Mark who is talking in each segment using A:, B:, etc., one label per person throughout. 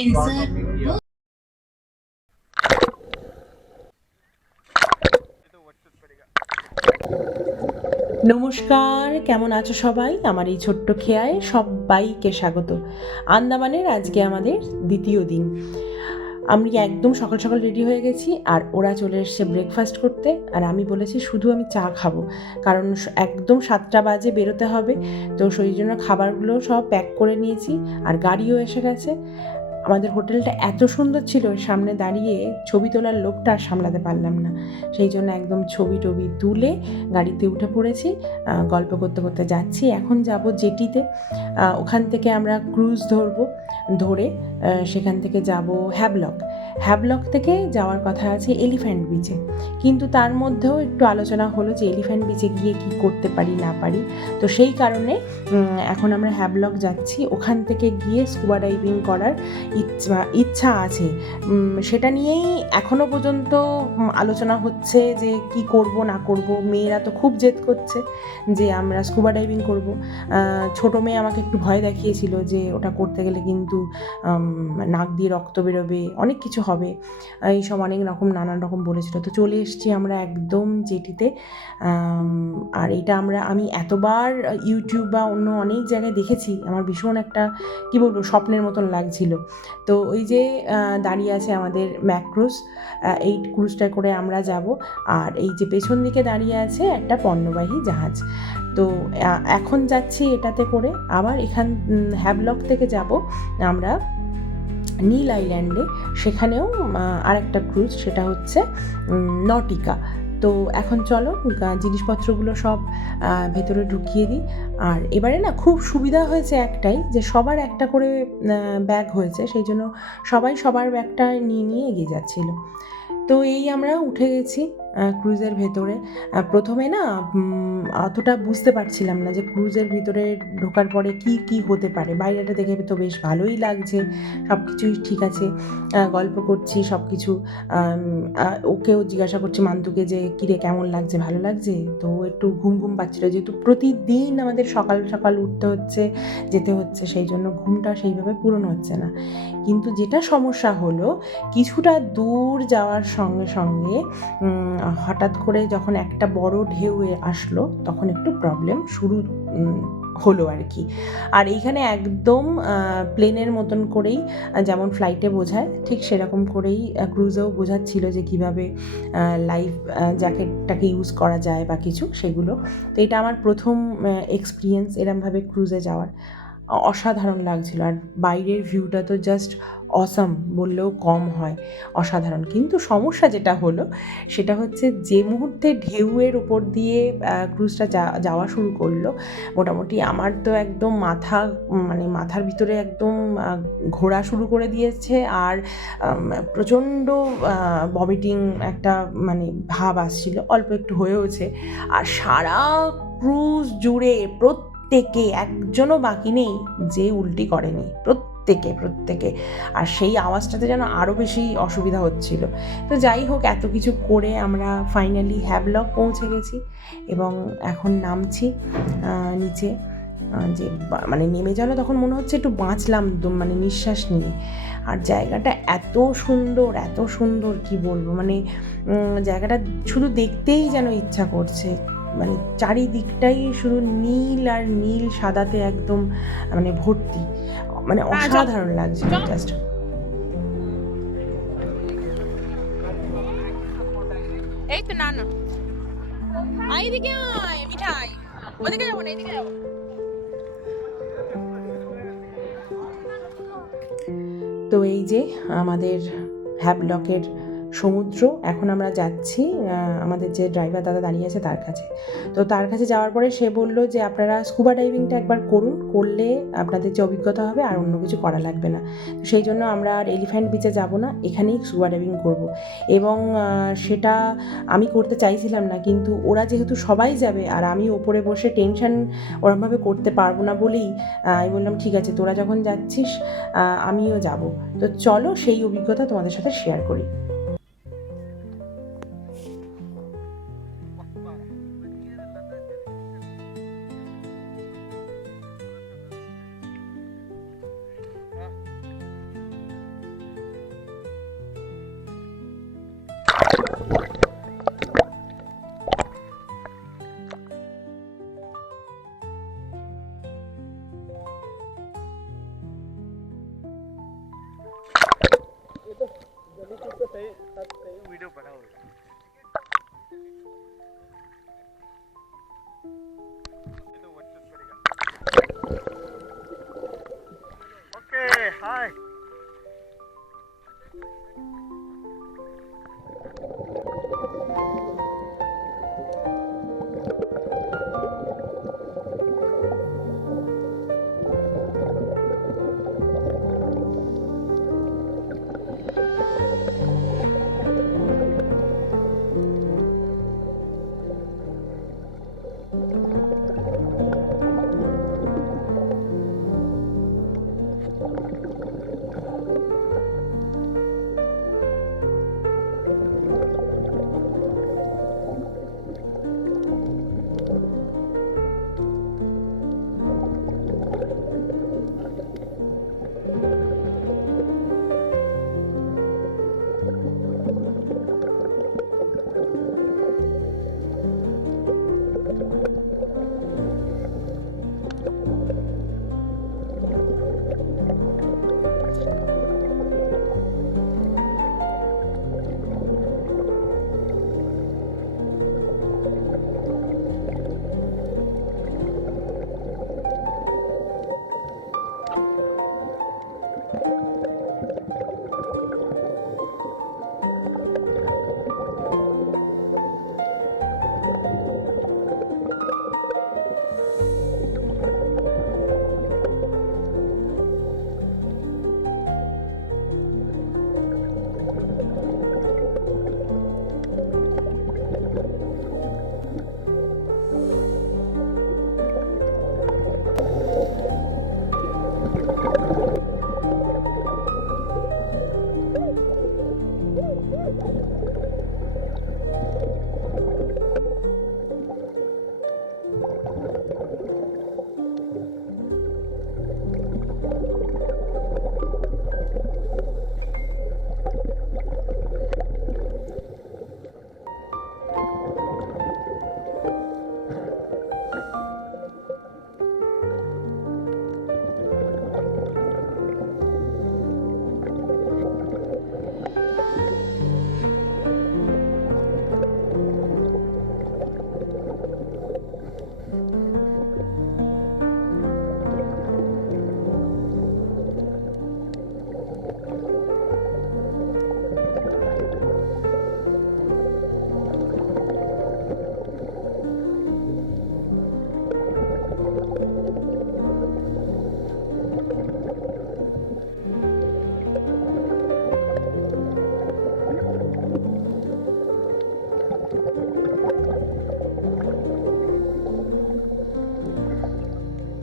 A: Insert
B: নমস্কার কেমন আছো সবাই? আমার এই ছোট্ট খেয়ায় সবাইকে স্বাগত। আন্দামানের আজকে আমাদের দ্বিতীয় দিন। আমি একদম সকাল সকাল রেডি হয়ে গেছি আর ওরা চলে এসছে ব্রেকফাস্ট করতে আর আমি বলেছি শুধু আমি চা খাব কারণ একদম সাতটা বাজে বেরোতে হবে তো সেই জন্য খাবারগুলো সব প্যাক করে নিয়েছি আর গাড়িও এসে গেছে। আমাদের হোটেলটা এত সুন্দর ছিল, সামনে দাঁড়িয়ে ছবি তোলার লোকটা সামলাতে পারলাম না। সেই জন্য একদম ছবি টবি তুলে গাড়িতে উঠে পড়েছি গল্প করতে করতে যাচ্ছি। এখন যাব জেটিতে ওখান থেকে আমরা ক্রুজ ধরবো, ধরে সেখান থেকে যাব হ্যাবলক। হ্যাবলক থেকে যাওয়ার কথা আছে এলিফ্যান্ট বিচে। কিন্তু তার মধ্যেও একটু আলোচনা হলো যে এলিফ্যান্ট বিচে গিয়ে কি করতে পারি, না পারি। তো সেই কারণে এখন আমরা হ্যাবলক যাচ্ছি। ওখান থেকে গিয়ে স্কুবা ডাইভিং করার ইচ্ছা ইচ্ছা আছে। সেটা নিয়েই এখনও পর্যন্ত আলোচনা হচ্ছে যে কি করব, না করব। মেয়েরা তো খুব জেদ করছে যে আমরা স্কুবা ডাইভিং করব। ছোট মেয়ে আমাকে একটু ভয় দেখিয়েছিল যে ওটা করতে গেলে কিন্তু নাক দিয়ে রক্ত বেরোবে, অনেক কিছু হবে। এইসব অনেক রকম, নানান রকম বলেছিল। তো চলে এসেছি আমরা একদম জেটিতে। আর এটা আমরা, আমি এতবার ইউটিউব বা অন্য অনেক জায়গায় দেখেছি। আমার ভীষণ একটা, কি বলব, স্বপ্নের মতন লাগছিল। তো ওই যে দাঁড়িয়ে আছে আমাদের ম্যাক্রুজ এই ক্রুজটা করে আমরা যাব। আর এই যে পেছন দিকে দাঁড়িয়ে আছে একটা পণ্যবাহী জাহাজ। তো এখন যাচ্ছি এটাতে করে। আবার এখান উম, হ্যাবলক থেকে যাব আমরা নীল আইল্যান্ডে। সেখানেও আরেকটা ক্রুজ সেটা হচ্ছে নটিকা। তো এখন চলো জিনিসপত্রগুলো সব ভেতরে ঢুকিয়ে দিই। আর এবারে না খুব সুবিধা হয়েছে একটাই, যে সবার একটা করে ব্যাগ হয়েছে, সেই জন্য সবাই সবার ব্যাগটা নিয়ে নিয়ে এগিয়ে যাচ্ছিল। তো এই আমরা উঠে গেছি ক্রুজের ভেতরে। প্রথমে না অতটা বুঝতে পারছিলাম না যে ক্রুজের ভিতরে ঢোকার পরে কি কি হতে পারে। বাইরেটা দেখে তো বেশ ভালোই লাগছে সব কিছুই ঠিক আছে। গল্প করছি সব কিছু ওকেও জিজ্ঞাসা করছি, মান্তুকে যে, কিরে, কেমন লাগছে? ভালো লাগছে? তো একটু ঘুম ঘুম পাচ্ছিল। যেহেতু প্রতিদিন আমাদের সকাল সকাল উঠতে হচ্ছে, যেতে হচ্ছে, সেই জন্য ঘুমটা সেইভাবে পূরণ হচ্ছে না। কিন্তু যেটা সমস্যা হলো, কিছুটা দূর যাওয়ার সঙ্গে সঙ্গে হঠাৎ করে যখন একটা বড় ঢেউ আসলো, তখন একটু প্রবলেম শুরু হলো আর কি। আর এইখানে একদম প্লেনের মতন করেই যেমন ফ্লাইটে বোঝায়, ঠিক সেরকম করেই ক্রুজেও বোঝাচ্ছিল যে কীভাবে লাইফ জ্যাকেটটাকে ইউজ করা যায় বা কিছু সেগুলো। তো এটা আমার প্রথম এক্সপিরিয়েন্স এরমভাবে ক্রুজে যাওয়ার। অসাধারণ লাগছিল। আর বাইরের ভিউটা তো জাস্ট অসাম বললেও কম হয়, অসাধারণ। কিন্তু সমস্যা যেটা হলো, সেটা হচ্ছে যে মুহূর্তে ঢেউয়ের উপর দিয়ে ক্রুজটা যাওয়া শুরু করল, মোটামুটি আমার তো একদম মাথা মানে মাথার ভিতরে একদম ঘোরা শুরু করে দিয়েছে। আর প্রচণ্ড ভমিটিং একটা মানে ভাব আসছিল, অল্প একটু হয়েওছে। আর সারা ক্রুজ জুড়ে প্রত্যেকে একজনও বাকি নেই যে উল্টি করেনি। প্রত্যেকে প্রত্যেকে। আর সেই আওয়াজটাতে যেন আরও বেশি অসুবিধা হচ্ছিল। তো যাই হোক, এত কিছু করে আমরা ফাইনালি হ্যাবলক পৌঁছে গেছি এবং এখন নামছি নিচে। যে মানে নেমে যেন তখন মনে হচ্ছে একটু বাঁচলাম মানে নিঃশ্বাস নিয়ে। আর জায়গাটা এত সুন্দর এত সুন্দর, কি বলব? মানে জায়গাটা শুধু দেখতেই যেন ইচ্ছা করছে। মানে চারিদিকটাই শুধু নীল আর নীল সাদাতে একদম মানে ভর্তি। মানে অসাধারণ লাগছে জাস্ট
C: এই তো না না আয় মিঠাই। ওদিকে যাব না এদিকে যাব।
B: তো এই যে আমাদের হ্যাবলকের সমুদ্র। এখন আমরা যাচ্ছি আমাদের যে ড্রাইভার দাদা দাঁড়িয়ে আছে তার কাছে। তো তার কাছে যাওয়ার পরে সে বলল যে, আপনারা স্কুবা ডাইভিংটা একবার করুন, করলে আপনাদের যে অভিজ্ঞতা হবে আর অন্য কিছু করা লাগবে না। সেই জন্য আমরা আর এলিফ্যান্ট বিচে যাব না, এখানেই স্কুবা ডাইভিং করব। এবং সেটা আমি করতে চাইছিলাম না, কিন্তু ওরা যেহেতু সবাই যাবে আর আমি ওপরে বসে টেনশন ওরমভাবে করতে পারব না বলেই আমি বললাম, ঠিক আছে, তোরা যখন যাচ্ছিস আমিও যাব। তো চলো সেই অভিজ্ঞতা তোমাদের সাথে শেয়ার করি।
C: hi. Thank you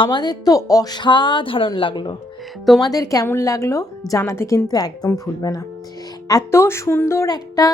B: আমাদের তো অসাধারণ লাগল। তোমাদের কেমন লাগল জানাতে কিন্তু একদম ভুলবে না। এত সুন্দর একটা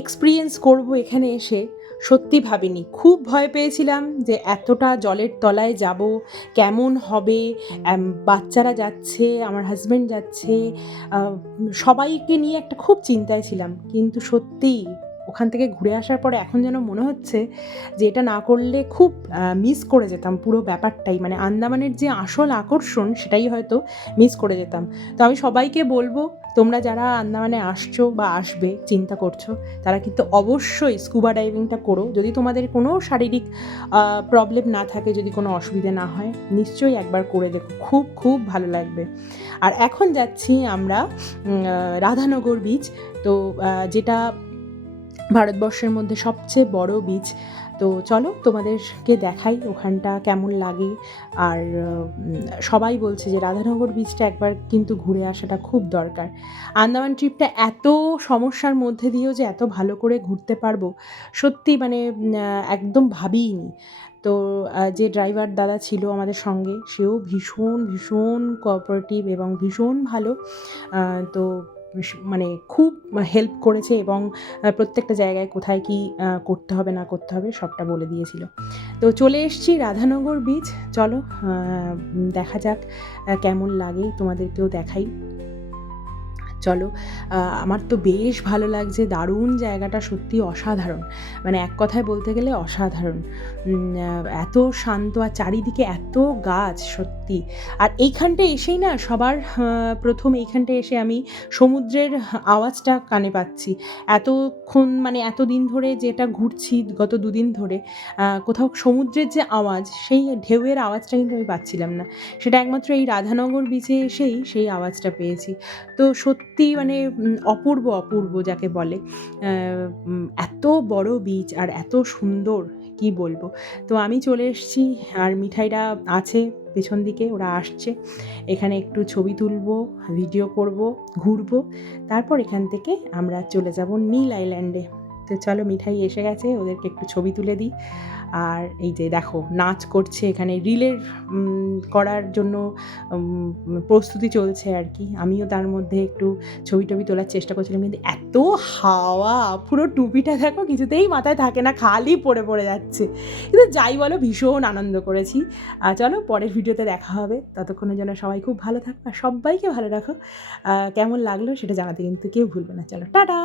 B: এক্সপিরিয়েন্স করব এখানে এসে, সত্যি ভাবিনি। খুব ভয় পেয়েছিলাম যে এতটা জলের তলায় যাব, কেমন হবে বাচ্চারা যাচ্ছে, আমার হাজব্যান্ড যাচ্ছে সবাইকে নিয়ে একটা খুব চিন্তায় ছিলাম। কিন্তু সত্যি ওখান থেকে ঘুরে আসার পরে এখন যেন মনে হচ্ছে যে এটা না করলে খুব মিস করে যেতাম পুরো ব্যাপারটাই। মানে আন্দামানের যে আসল আকর্ষণ সেটাই হয়তো মিস করে যেতাম। তো আমি সবাইকে বলব, তোমরা যারা আন্দামানে আসছো বা আসবে, চিন্তা করছ, তারা কিন্তু অবশ্যই স্কুবা ডাইভিংটা করো। যদি তোমাদের কোনো শারীরিক প্রবলেম না থাকে, যদি কোনো অসুবিধা না হয়, নিশ্চয়ই একবার করে দেখো। খুব খুব ভালো লাগবে। আর এখন যাচ্ছি আমরা রাধানগর বিচ তো যেটা ভারতবর্ষের মধ্যে সবচেয়ে বড় বিচ তো চলো তোমাদেরকে দেখাই ওখানটা কেমন লাগে। আর সবাই বলছে যে রাধানগর বিচটা একবার কিন্তু ঘুরে আসাটা খুব দরকার। আন্দামান ট্রিপটা এত সমস্যার মধ্যে দিয়েও যে এত ভালো করে ঘুরতে পারব, সত্যি মানে একদম ভাবিনি তো যে ড্রাইভার দাদা ছিল আমাদের সঙ্গে, সেও ভীষণ ভীষণ কোঅপারেটিভ এবং ভীষণ ভালো। তো মানে খুব হেল্প করেছে এবং প্রত্যেকটা জায়গায় কোথায় কি করতে হবে, না করতে হবে সবটা বলে দিয়েছিল। তো চলে এসছি রাধানগর বীচ চলো দেখা যাক কেমন লাগে তোমাদেরকেও দেখাই। চলো আমার তো বেশ ভালো লাগছে, দারুণ জায়গাটা সত্যি অসাধারণ। মানে এক কথায় বলতে গেলে অসাধারণ। এত শান্ত আর চারিদিকে এত গাছ, সত্যি। আর এইখানটা এসেই না সবার প্রথম এইখানটা এসে আমি সমুদ্রের আওয়াজটা কানে পাচ্ছি। এতক্ষণ মানে এতদিন ধরে যেটা ঘুরছি, গত দুদিন ধরে কোথাও সমুদ্রের যে আওয়াজ, সেই ঢেউয়ের আওয়াজটা কিন্তু আমি পাচ্ছিলাম না। সেটা একমাত্র এই রাধানগর বিচে এসেই সেই আওয়াজটা পেয়েছি। তো সত্যি মানে অপূর্ব অপূর্ব যাকে বলে। এত বড় বীজ আর এত সুন্দর, কি বলব? তো আমি চলে এসেছি আর মিঠাইরা আছে পেছন দিকে, ওরা আসছে। এখানে একটু ছবি তুলবো, ভিডিও করব, ঘুরবো। তারপর এখান থেকে আমরা চলে যাব নীল আইল্যান্ডে। তো চলো মিঠাই এসে গেছে, ওদেরকে একটু ছবি তুলে দিই। আর এই যে দেখো, নাচ করছে এখানে, রিলের করার জন্য প্রস্তুতি চলছে আর কি। আমিও তার মধ্যে একটু ছবি টবি তোলার চেষ্টা করছিলাম, কিন্তু এত হাওয়া, পুরো টুপিটা দেখো কিছুতেই মাথায় থাকে না, খালি পড়ে পড়ে যাচ্ছে। কিন্তু যাই বলো, ভীষণ আনন্দ করেছি। চলো পরের ভিডিওতে দেখা হবে। ততক্ষণের জন্য সবাই খুব ভালো থাকো, আর সবাইকে ভালো রাখো। কেমন লাগল সেটা জানাতে কিন্তু কেউ ভুলবে না। চলো, টাটা!